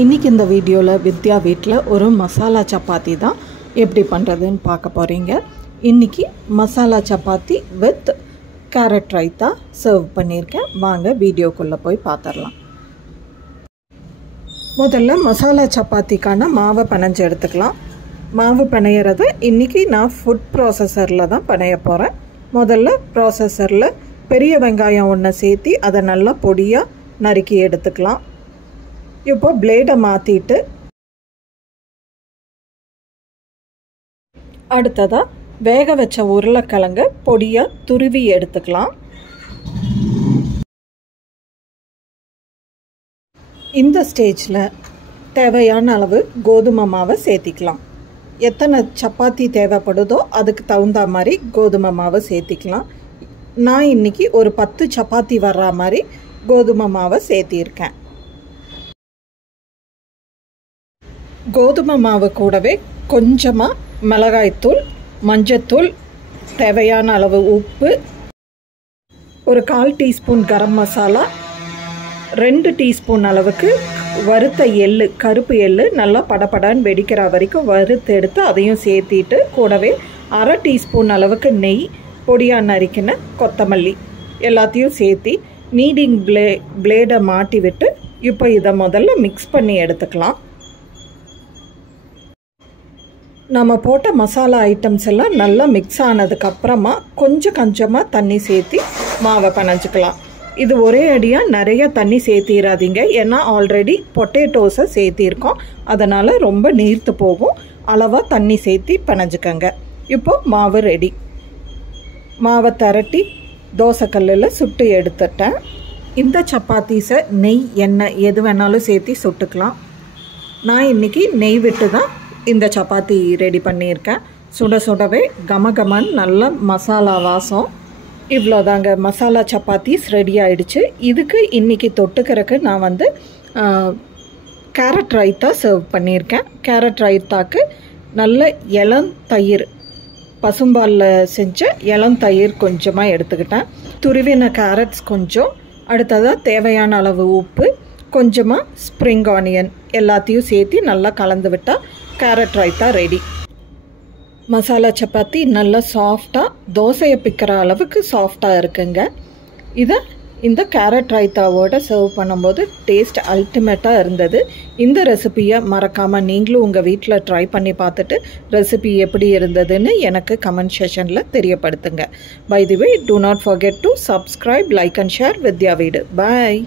இன்றைக்கி இந்த வீடியோவில் வித்யா வீட்டில் ஒரு மசாலா சப்பாத்தி தான் எப்படி பண்ணுறதுன்னு பார்க்க போகிறீங்க. இன்றைக்கி masala chapati with carrot raita serve பண்ணியிருக்கேன். வாங்க வீடியோக்குள்ளே போய் பார்த்துடலாம். முதல்ல மசாலா சப்பாத்திக்கான மாவை பிணைஞ்சு எடுத்துக்கலாம். மாவு பிணையிறத இன்றைக்கி நான் ஃபுட் ப்ராசஸரில் தான் பிணைய போகிறேன். முதல்ல ப்ராசஸரில் பெரிய வெங்காயம் ஒன்று சேர்த்தி அதை நல்லா பொடியாக நறுக்கி எடுத்துக்கலாம். இப்போ பிளேடை மாற்றிட்டு அடுத்ததாக வேக வச்ச உருளைக்கிழங்க பொடியாக துருவி எடுத்துக்கலாம். இந்த ஸ்டேஜில் தேவையான அளவு கோதுமை மாவை சேர்த்திக்கலாம். எத்தனை சப்பாத்தி தேவைப்படுதோ அதுக்கு தகுந்த மாதிரி கோதுமை மாவை சேர்த்திக்கலாம். நான் இன்றைக்கி ஒரு 10 சப்பாத்தி வர்ற மாதிரி கோதுமை மாவை சேர்த்திருக்கேன். கோதுமை மாவு கூடவே கொஞ்சமாக மிளகாய்த்தூள், மஞ்சத்தூள், தேவையான அளவு உப்பு, ஒரு 1/4 டீஸ்பூன் கரம் மசாலா, 2 டீஸ்பூன் அளவுக்கு வறுத்த எள்ளு, கருப்பு எள்ளு நல்லா படப்படான்னு வெடிக்கிற வரைக்கும் வறுத்து எடுத்து அதையும் சேர்த்திட்டு கூடவே 1/2 டீஸ்பூன் அளவுக்கு நெய், பொடியாக நறுக்கின கொத்தமல்லி எல்லாத்தையும் சேர்த்தி நீடிங் பிளேடை மாட்டி விட்டு இப்போ இதை முதல்ல மிக்ஸ் பண்ணி எடுத்துக்கலாம். நம்ம போட்ட மசாலா ஐட்டம்ஸ் எல்லாம் நல்லா மிக்ஸ் ஆனதுக்கப்புறமா கொஞ்சமாக தண்ணி சேர்த்தி மாவை பிணைஞ்சிக்கலாம். இது ஒரே அடியாக நிறைய தண்ணி சேர்த்திடாதீங்க, ஏன்னா ஆல்ரெடி பொட்டேட்டோஸை சேர்த்திருக்கோம், அதனால் ரொம்ப நீர்த்து போகும். அளவாக தண்ணி சேர்த்தி பிணைஞ்சிக்கங்க. இப்போது மாவு ரெடி. மாவை திரட்டி தோசைக்கல்லில் சுட்டு எடுத்துட்டேன். இந்த சப்பாத்தீஸை நெய், எண்ணெய் எது வேணாலும் சேர்த்தி சுட்டுக்கலாம். நான் இன்றைக்கி நெய் விட்டு தான் இந்த சப்பாத்தி ரெடி பண்ணியிருக்கேன். சுட சுடவே கமகமன் நல்ல மசாலா வாசம். இவ்வளோதாங்க, மசாலா சப்பாத்திஸ் ரெடி ஆகிடுச்சு. இதுக்கு இன்றைக்கி தொட்டுக்கிறதுக்கு நான் கேரட் ரைத்தா சர்வ் பண்ணியிருக்கேன். கேரட் ரைத்தாக்கு நல்ல இளந்தயிர், பசும்பாலில் செஞ்ச இளந்தயிர் கொஞ்சமாக எடுத்துக்கிட்டேன். துருவின கேரட்ஸ் கொஞ்சம், அடுத்ததாக தேவையான அளவு உப்பு, கொஞ்சமாக ஸ்ப்ரிங் ஆனியன் எல்லாத்தையும் சேர்த்து நல்லா கலந்து விட்டால் கேரட் ரைத்தா ரெடி. மசாலா சப்பாத்தி நல்லா சாஃப்டாக தோசையை பிக்கிற அளவுக்கு சாஃப்டாக இருக்குங்க. இதை இந்த கேரட் ரைத்தாவோடு சர்வ் பண்ணும்போது டேஸ்ட் அல்டிமேட்டாக இருந்தது. இந்த ரெசிபியை மறக்காமல் நீங்களும் உங்கள் வீட்டில் ட்ரை பண்ணி பார்த்துட்டு ரெசிபி எப்படி இருந்ததுன்னு எனக்கு கமெண்ட் செஷனில் தெரியப்படுத்துங்க. By the way, do not forget to subscribe, like and share Vidya வீடு. Bye.